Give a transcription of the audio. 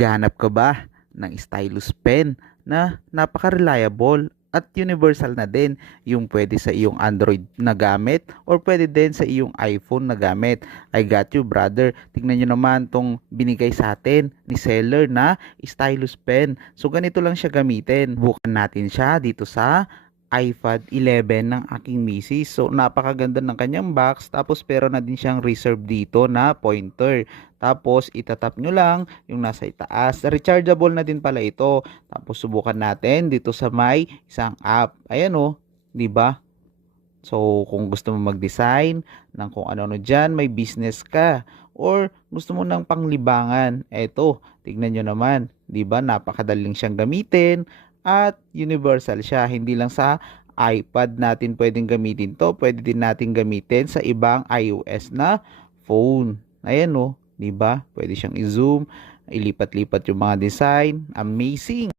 Naghahanap ka ba ng stylus pen na napaka-reliable at universal na din, yung pwede sa iyong Android na gamit or pwede din sa iyong iPhone na gamit? I got you, brother. Tingnan nyo naman tong binigay sa atin ni seller na stylus pen. So ganito lang siya gamitin. Bukan natin siya dito sa iPad 11 ng aking misis. So napakaganda ng kanyang box, tapos pero na din siyang reserve dito na pointer. Tapos itatap nyo lang yung nasa itaas. Rechargeable na din pala ito. Tapos subukan natin dito sa may isang app. Ayan o, 'di ba? So kung gusto mo mag-design ng kung ano-ano diyan, may business ka or gusto mo ng panglibangan, eto, tignan nyo naman, 'di ba? Napakadaling siyang gamitin at universal siya. Hindi lang sa iPad natin pwedeng gamitin to, pwede din natin gamitin sa ibang iOS na phone. Ayan o, 'di ba? Pwede siyang i-zoom, ilipat-lipat yung mga design. Amazing.